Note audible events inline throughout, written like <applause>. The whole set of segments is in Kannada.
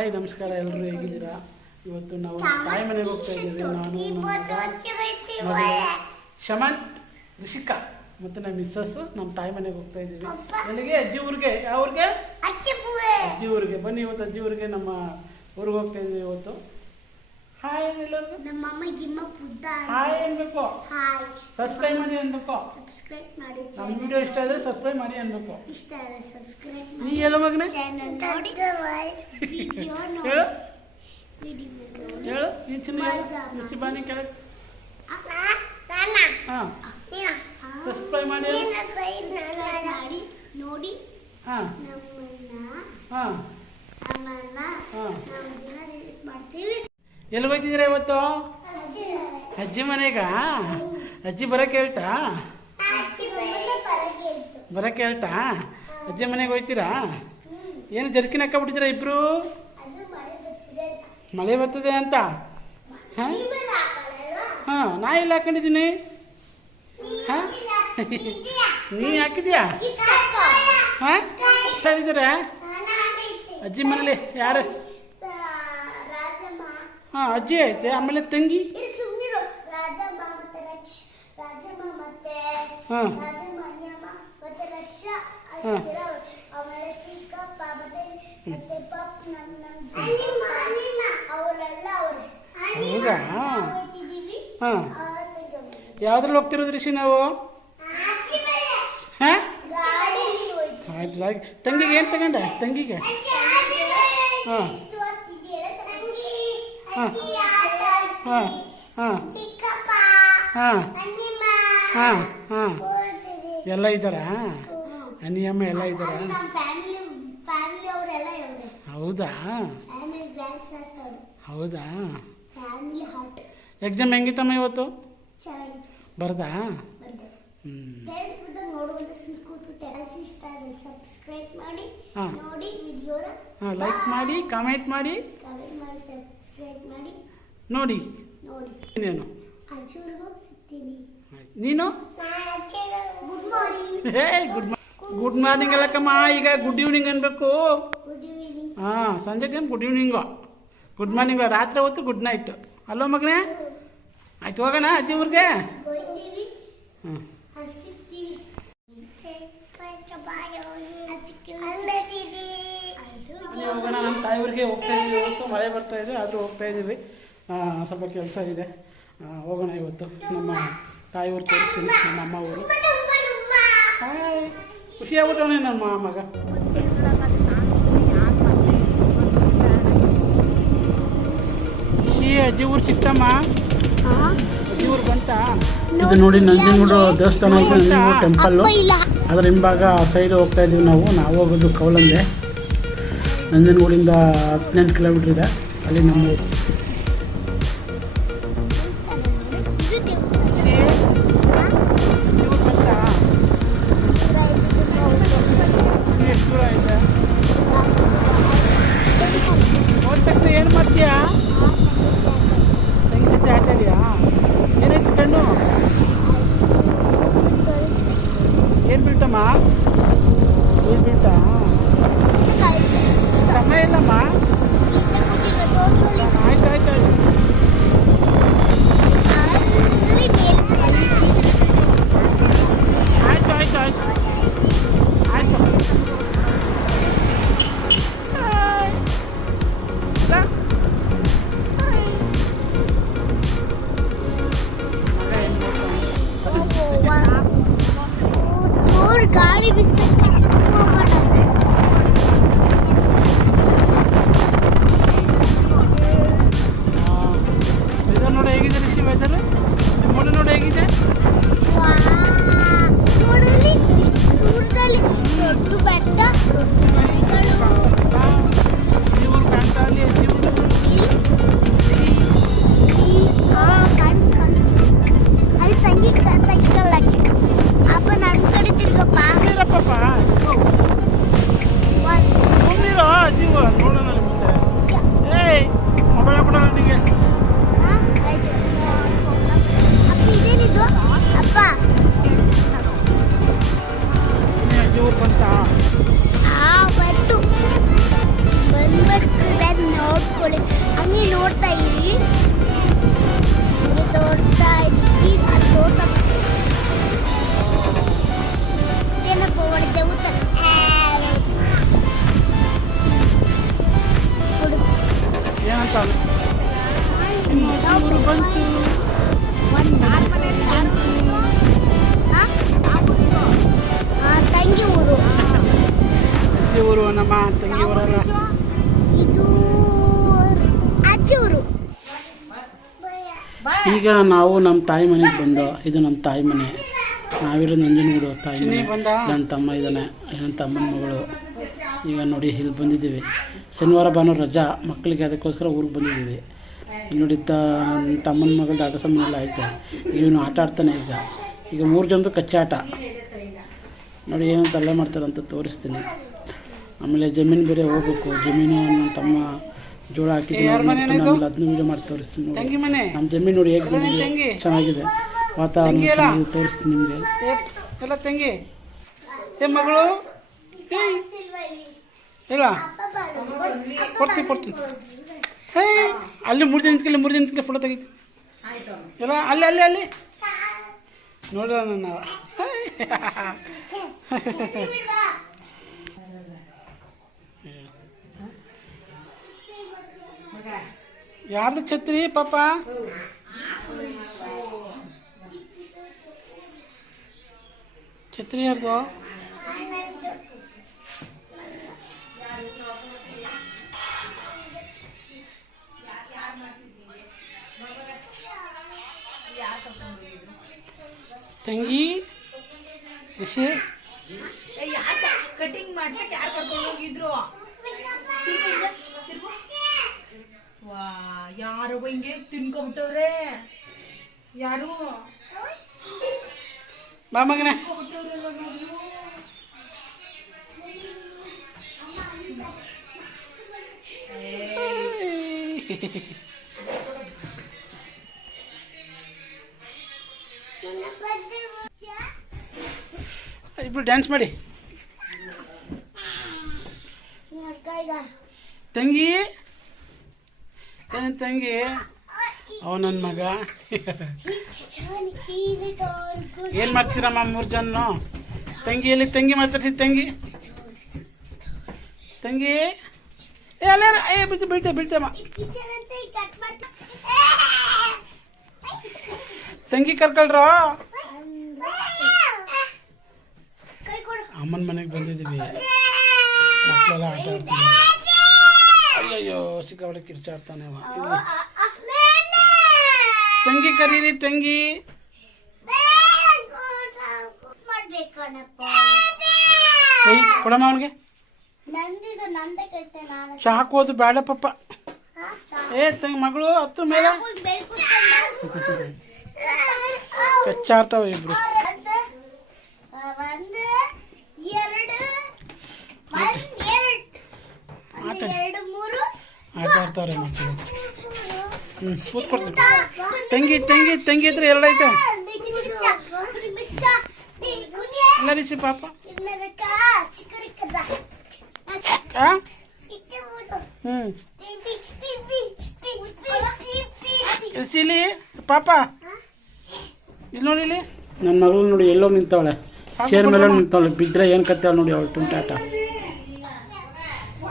ಹಾಯ್ ನಮಸ್ಕಾರ ಎಲ್ಲರೂ ಹೇಗಿದ್ದೀರಾ? ಇವತ್ತು ನಾವು ತಾಯಿ ಮನೆಗೆ ಹೋಗ್ತಾ ಇದ್ದೀವಿ. ನಾನು ಶಮಂತ್ ರಿಷಿಕಾ ಮತ್ತು ನಮ್ಮ ಮಿಸ್ಸಸ್ಸು ನಮ್ಮ ತಾಯಿ ಮನೆಗೆ ಹೋಗ್ತಾ ಇದ್ದೀವಿ. ನನಗೆ ಅಜ್ಜಿ ಊರಿಗೆ. ಯಾವ ಊರಿಗೆ? ಅಜ್ಜಿ ಊರಿಗೆ. ಬನ್ನಿ ಇವತ್ತು ಅಜ್ಜಿ ಊರಿಗೆ ನಮ್ಮ ಊರಿಗೆ ಹೋಗ್ತಾ ಇದ್ದೀವಿ ಇವತ್ತು. ಹಾಯ್ ಎಲ್ಲರಿಗೂ ನಮ್ಮಮ್ಮ ಗಿಮ್ಮ ಪುದ್ದ ಹಾಯ್ ಅನ್ಬೇಕು. ಹಾಯ್. ಸಬ್ಸ್ಕ್ರೈಬ್ ಮಾಡಿ ಅನ್ಬೇಕು. ಸಬ್ಸ್ಕ್ರೈಬ್ ಮಾಡಿ ನಮ್ಮ ವಿಡಿಯೋ ಇಷ್ಟ ಆದರೆ ಸಬ್ಸ್ಕ್ರೈಬ್ ಮಾಡಿ ಅನ್ಬೇಕು. ಇಷ್ಟ ಆದರೆ ಸಬ್ಸ್ಕ್ರೈಬ್ ನೀ ಮಾಡಿ ಎಲ್ಲ ಮಗನೇ. ಚಾನೆಲ್ ನೋಡಿ. ವಿಡಿಯೋ <laughs> ಹೇಳು. ನೋಡಿ. ವಿಡಿಯೋ ಹೇಳು. ನೀನು ಚಿನ್ನ. ಎಷ್ಟು ಬಾನಿ ಕೆಳಗೆ. ಹಾಂ. ಸಬ್ಸ್ಕ್ರೈಬ್ ಮಾಡಿ ಮಾಡಿ. ನೋಡಿ. ಹಾಂ. ನಮ್ಮನ್ನ. ಹಾಂ. ನಮ್ಮನ್ನ ಹಾಂ ನಾವು ದಿನ ರಿಲೀಸ್ ಮಾಡ್ತೀವಿ ಎಲ್ಲಿಗೆ ಹೋಗ್ತಿದ್ದೀರಾ ಇವತ್ತು? ಅಜ್ಜಿ ಮನೆಗ? ಅಜ್ಜಿ ಬರಕ್ಕೆ ಹೇಳ್ತಾ? ಬರಕ್ಕೆ ಹೇಳ್ತಾ? ಅಜ್ಜಿ ಮನೆಗೆ ಹೋಗ್ತೀರಾ ಏನು ಜರ್ಕಿನ ಹಾಕ್ಬಿಟ್ಟಿದ್ದೀರಾ ಇಬ್ರು? ಮಳೆ ಬರ್ತಿದೆ ಅಂತ. ಹಾಂ? ಹಾಂ ನಾ ಎಲ್ಲ ಹಾಕೊಂಡಿದ್ದೀನಿ? ಹಾಂ? ನೀ ಹಾಕಿದ್ಯಾ? ಹಾಂ? ಅಜ್ಜಿ ಮನೇಲಿ ಯಾರು? ಹಾಂ ಅಜ್ಜಿ ಐತೆ ಆಮೇಲೆ ತಂಗಿ? ಇದು ಸುಮ್ಮನಿರು ರಾಜಮ್ಮ ಮತ್ತೆ ರಕ್ಷ ರಾಜಮ್ಮ ಮತ್ತೆ ಹಾಂ. ರಾಜಮ್ಮ ಅನ್ಯಮ್ಮ ಮತ್ತೆ ರಕ್ಷ ಹಾ. ಅಷ್ಟಿರ ಆಮೇಲೆ ಚಿಕ್ಕಪ್ಪ ಮತ್ತೆ ಮತ್ತೆ ಪಪ್ಪ ನಮ್ ನಮ್ ಅವರೆಲ್ಲ ಅವರೇ. ಹೌದಾ? ಹೋಗ್ತಿದ್ದೀವಿ. ಹಾಂ. ಯಾವ್ದ್ರಲ್ಲಿ ಹೋಗ್ತಿರೋದು ರಿಷಿ ನಾವು? ಹಾ? ಆಯ್ತು ತಂಗಿಗೆ ಏನು ತಗೊಂಡೆ? ತಂಗಿಗೆ? ಹಾ. ಇಷ್ಟು ಹಾ. ಹಾಂ ಹಾಂ ಹಾಂ ಹಾಂ ಹಾಂ ಎಲ್ಲ ಇದ್ದಾರಾ? ಅನಿಯಮ್ಮ ಎಲ್ಲ ಇದ್ದಾರಾ? ಹೌದಾ? ಹೌದಾ? ಎಕ್ಸಾಮ್ ಹೆಂಗಿತ್ತಮ್ಮ ಇವತ್ತು? ಬರ್ದಾ? ಸಬ್ಸ್ಕ್ರೈಬ್ ಮಾಡಿ. ನೋಡಿ ಲೈಕ್ ಮಾಡಿ. ಕಾಮೆಂಟ್ ಮಾಡಿ ಮಾಡಿ ನೋಡಿ. ನೋಡಿ. ನೀನು? Good morning hey good good morning ಅಲ್ಲಕ್ಕಮ್ಮ. ಈಗ ಗುಡ್ ಈವ್ನಿಂಗ್ ಅನ್ಬೇಕು. ಗುಡ್ ಈವ್ನಿಂಗ್ ಹಾಂ ಸಂಜೆ time good evening good morning ರಾತ್ರಿ ಹೊತ್ತು ಗುಡ್ ನೈಟ್ ಅಲ್ಲೋ ಮಗನೇ? ಆಯ್ತು ಹೋಗೋಣ ಅಜ್ಜಿ ಊರಿಗೆ? ಹಾಂ ಅಲ್ಲಿ ಹೋಗೋಣ ನಮ್ಮ ತಾಯಿಯವ್ರಿಗೆ ಹೋಗ್ತಾ ಇದ್ದೀವಿ ಇವತ್ತು ಮಳೆ ಬರ್ತಾ ಇದೆ ಆದರೂ ಹೋಗ್ತಾ ಇದ್ದೀವಿ ಸ್ವಲ್ಪ ಕೆಲಸ ಇದೆ. ಹೋಗೋಣ ಇವತ್ತು. ನಮ್ಮ ತಾಯಿಯವ್ರು ತೋರಿಸ್ತೀನಿ ನಮ್ಮ ಅಮ್ಮ ಊರು ಹಾಯ್ ಖುಷಿಯಾಗ್ಬಿಟ್ಟವನೇ ನಮ್ಮ ಮಗ. ಖುಷಿ ಅಜ್ಜಿ ಊರು ಸಿಕ್ತಮ್ಮ ಅಜ್ಜಿ ಊರು ಬಂತ? ಇದು ನೋಡಿ ನಂಜನಗೂಡು ದೇವಸ್ಥಾನ ಟೆಂಪಲ್ಲು ಅದರ ಹಿಂಭಾಗ ಸೈಡ್ ಹೋಗ್ತಾ ಇದೀವಿ ನಾವು. ನಾವು ಹೋಗೋದು ಕೌಲಂದೆ ನಂಜನಗೂಡಿಂದ ಹದಿನೆಂಟು ಕಿಲೋಮೀಟ್ರ್ ಇದೆ. ಅಲ್ಲಿ ನಮ್ಮ ಈಗ ನಾವು ನಮ್ಮ ತಾಯಿ ಮನೆಗೆ ಬಂದು ಇದು ನಮ್ಮ ತಾಯಿ ಮನೆ. ನಾವಿರೋ ನಂಜನಗೂಡು ತಾಯಿ ಮನೆ. ನನ್ನ ತಮ್ಮ ಇದ್ದಾನೆ ನನ್ನ ತಮ್ಮನ ಮಗಳು. ಈಗ ನೋಡಿ ಇಲ್ಲಿ ಬಂದಿದ್ದೀವಿ. ಶನಿವಾರ ಭಾನುವಾರ ರಜಾ. ಮಕ್ಕಳಿಗೆ ಅದಕ್ಕೋಸ್ಕರ ಊರಿಗೆ ಬಂದಿದ್ದೀವಿ. ಇಲ್ಲಿ ನೋಡಿ ತ ನನ್ನ ತಮ್ಮನ ಮಗಳ ಆಟ ಸಮಯ ಎಲ್ಲ ಐತೆ ಇವನು ಆಟ ಆಡ್ತಾನೆ ಈಗ. ಈಗ ಮೂರು ಜನದ್ದು ಕಚ್ಚೆ ಆಟ. ನೋಡಿ ಏನಂತ ಅಲ್ಲೇ ಮಾಡ್ತಾರಂತ ತೋರಿಸ್ತೀನಿ. ಆಮೇಲೆ ಜಮೀನು ಬೇರೆ ಹೋಗ್ಬೇಕು. ಜಮೀನು ನನ್ನ ತಮ್ಮ ಜೋಳ ಹಾಕಿದ್ದೀನಿ ಯಾರ್ ಮನೆ ಆಮೇಲೆ ಇದು? ವಿಡಿಯೋ ಮಾಡಿ ತೋರಿಸ್ತೀನಿ ನೋಡಿ. ತಂಗಿ ಮನೆ? ನಮ್ಮ ಜಮೀನು ನೋಡಿ ಹೇಗೆ ತಂಗಿ. ಬಂದಿದೆ. ಚೆನ್ನಾಗಿದೆ. ವಾತಾವರಣ ತಂಗಿ ಅಲ್ಲ? ಚೆನ್ನಾಗಿದೆ ತೋರಿಸ್ತೀನಿ ನಿಮಗೆ. ಎಲ್ಲ ತಂಗಿ? ಏ ಮಗಳು? ಏಯ್ ಇಲ್ಲ ಕೊಡ್ತೀನಿ ಕೊಡ್ತೀನಿ. ಹೇ ಅಲ್ಲಿ ಮೂರು ದಿನ ನಿಂತ್ಕೊಳ್ಳಿ ಮೂರು ದಿನ ನಿಂತ್ಕೊಳ್ಳಿ ಫೋಟೋ ತೆಗಿತೀನಿ. ಎಲ್ಲ ಅಲ್ಲಿ ಅಲ್ಲಿ ಅಲ್ಲಿ. ನೋಡೋಣ ನನ್ನ ಯಾರ್ದು ಛತ್ರಿ ಪಾಪ? ಛತ್ರಿ ಯಾರ್ದು? ತಂಗಿ? ಋಷಿ? ಕಟಿಂಗ್ ಮಾಡ್ಸಕ್ ಯಾರು ಕರ್ಕೊಂಡು ಹೋಗಿದ್ರು? ವಾ ಯಾರು ಹಿಂಗೆ ತಿನ್ಕೊಬಿಟ್ಟವ್ರೆ ಯಾರು ಬಾ ಮಗನೇ ಇಬ್ರು ಡ್ಯಾನ್ಸ್ ಮಾಡಿ ತಂಗಿ ಏನ್ ತಂಗಿ? ಅವ ನನ್ನ ಮಗ. ಏನು ಮಾಡ್ತೀರಮ್ಮ ಮೂರು ಜನ ತಂಗಿ, ಎಲ್ಲಿ ತಂಗಿ ತಂಗಿ? ತಂಗಿ? ಏ, ಅಲ್ಲ ಏ, ಬಿಡ್ತೆ ಬೀಳ್ತಮ್ಮ ತಂಗಿ ಕರ್ಕೊಳ್ರ? ಅಮ್ಮನ ಮನೆಗೆ ಬಂದಿದ್ದೀವಿ ಮಕ್ಕಳೆಲ್ಲ ಆಟ ಆಡ್ತಿದ್ದಾರೆ. ಅಯ್ಯಯ್ಯೋ ಸಿಕ್ಕಾಬಳೆ ಕಿರ್ಚಾಡ್ತಾನೆ ಅವ. ತಂಗಿ ಕರೀರಿ ತಂಗಿ. ಕೊಡಮ್ಮ ಅವನಿಗೆ. ಸಾಕೋದು ಬೇಡ ಪಪ್ಪ ಏ ತಂಗಿ ಮಗಳು ಹತ್ತು ಮೇಲೆ. ಕಚ್ಚಾಡ್ತಾವ ಇಬ್ರು. ಮೂರು. ಆಟ ಆಡ್ತಾರೆ ಹ್ಞೂ ಕೂತ್ಕೊಡ್ತೀನಿ ತಂಗಿ ತಂಗಿ ತಂಗಿ ಇದ್ರೆ ಎರಡೈತೆ ಎಲ್ಲ ರೀಸಿ ಪಾಪ ಹ್ಞೂ ಎಸಿಲಿ ಪಾಪ. ಇಲ್ಲಿ ನೋಡಿ ಇಲ್ಲಿ. ನನ್ನ ಮಗಳು ನೋಡಿ ಎಲ್ಲೋ ನಿಂತವಳೆ ಚೇರ್ ಮೇಲೆ ನಿಂತವಳೆ ಬಿದ್ರೆ ಏನು ಕತ್ತಾಳೆ ನೋಡಿ ಅವಳು ತುಂಟಾಟ.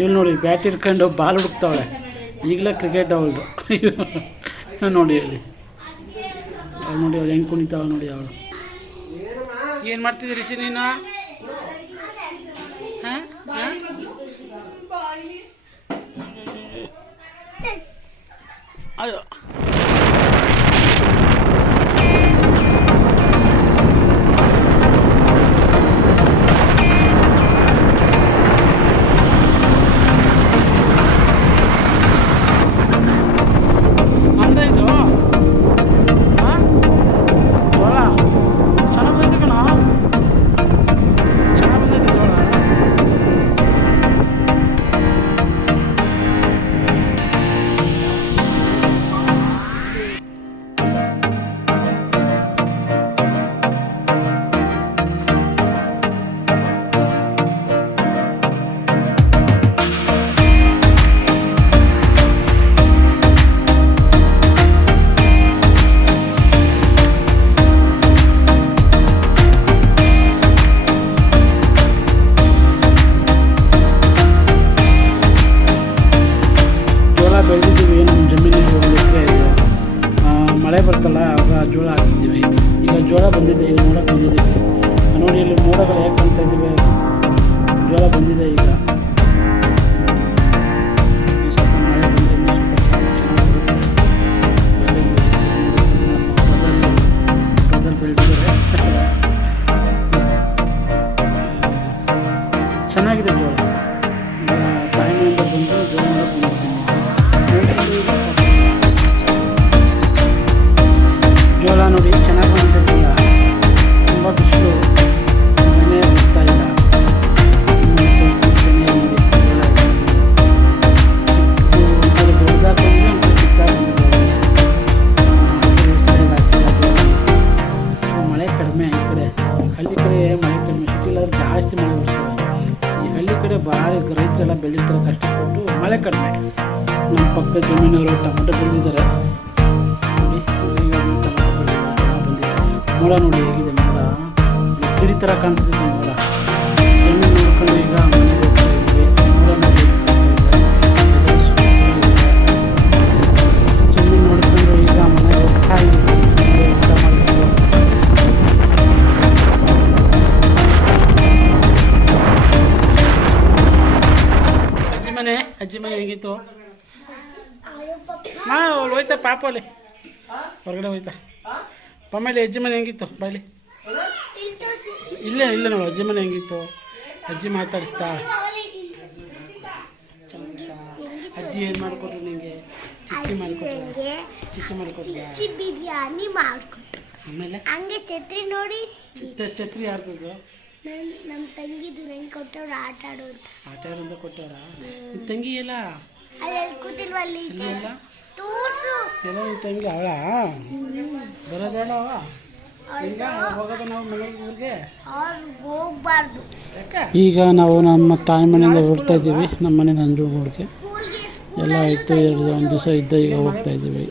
ಇಲ್ಲಿ ನೋಡಿ ಬ್ಯಾಟ್ ಇಟ್ಕೊಂಡು ಬಾಲ್ ಹುಡುಕ್ತಾವಳೆ. ಈಗಲೇ ಕ್ರಿಕೆಟ್ ಅವಳದು. ನೋಡಿ ಅವಳು ನೋಡಿ ಅವಳು ಹೆಂಗೆ ಕುಣಿತಾವಳು ನೋಡಿ ಅವಳು. ಏನು ಮಾಡ್ತಿದ್ದೀರಿ ರಿಷಿ ನೀನು? ಹಾಂ? ಅಯ್ಯೋ. ಜೋಳ ಬಂದಿದೆ ಇಲ್ಲಿ ನೋಡಕ್ಕೆ ಬಂದಿದೆ. ನೋಡಿ ಇಲ್ಲಿ ಮೋಡಗಳು ಹೇಗೆ ಕಾಣ್ತಾ ಇದ್ದೀವಿ ಜೋಳ ಬಂದಿದೆ ಈಗ. ಕಷ್ಟಪಟ್ಟು ಮಳೆ ಕಡಿಮೆ. ನಮ್ಮ ಪಕ್ಕದ ಜಮೀನವರು ಟೊಮೆಟೊ ಬೆಳೆದಿದ್ದಾರೆ. ನೋಡಿ ಟೊಮೆಟೊ ಮೋಡ ನೋಡಿ ಹೇಗಿದೆ ಮೋಡ. ತಿಳಿ ಥರ ಕಾಣಿಸ್ತಿದೆ ಮೋಡ. ಜಮೀನು ನೋಡ್ಕೊಂಡು ಈಗ ಅಜ್ಜಿ ಮನೆ ಹೆಂಗಿತ್ತು ಹಾ ಮಾ ಅವಳು ಹೋಯ್ತಾ ಪಾಪ ಅಲ್ಲಿ ಹೊರಗಡೆ ಹೋಯ್ತಾ ಪಮ್ಮಲ್ಲಿ ಅಜ್ಜಿ ಮನೆ ಹೆಂಗಿತ್ತು ಬಾಯ್ಲಿ ಇಲ್ಲ ಇಲ್ಲ ನೋಡು ಅಜ್ಜಿ ಮನೆ ಹೆಂಗಿತ್ತು ಅಜ್ಜಿ ಮಾತಾಡಿಸ್ತಾ ಅಜ್ಜಿ ಏನು ಮಾಡಿಕೊಟ್ರು ನಿಂಗೆ ಚಿಚ್ಚಿ ಮಾಡಿಕೊಟ್ರು ಚಿಚ್ಚಿ ಮಾಡಿಕೊಟ್ರು ಬಿರಿಯಾನಿ ಮಾಡ್ಕೊಟ್ರು ಆಮೇಲೆ ಹಂಗೆ ಛತ್ರಿ ನೋಡಿ ಛತ್ರಿ ಯಾರ್ದು ನನ್ ನಮ್ಮ ತಂಗಿದು ನಂಗೆ ಕೊಟ್ಟವ್ರು ಆಟ ಆಡೋದು ಆಟ ಆಡೋದು ಕೊಟ್ಟವ್ರ? ತಂಗಿ ಎಲ್ಲ? ಅಲ್ಲಿ ಕೂತಿಲ್ವ ಅಲ್ಲಿ. ತೋರ್ಸು. ಎಲ್ಲ ನಿಮ್ಮ ತಂಗಿ ಅವಳ? ಬರೋದೇಳ ಅವ? ಈಗ ಹೋಗೋದು ನಾವು ಮನೆಗೆ ಊರಿಗೆ? ಅವ್ರು ಹೋಗ್ಬಾರ್ದು. ಈಗ ನಾವು ನಮ್ಮ ತಾಯಿ ಮನೆಯಿಂದ ಹೊರಡ್ತಾ ಇದ್ದೀವಿ ನಮ್ಮ ಮನೆ ನಂಜು ಸ್ಕೂಲ್ಗೆ ಎಲ್ಲ ಆಯಿತು ಎರಡು ಒಂದು ದಿವಸ ಇದ್ದ ಈಗ ಹೋಗ್ತಾ ಇದ್ದೀವಿ.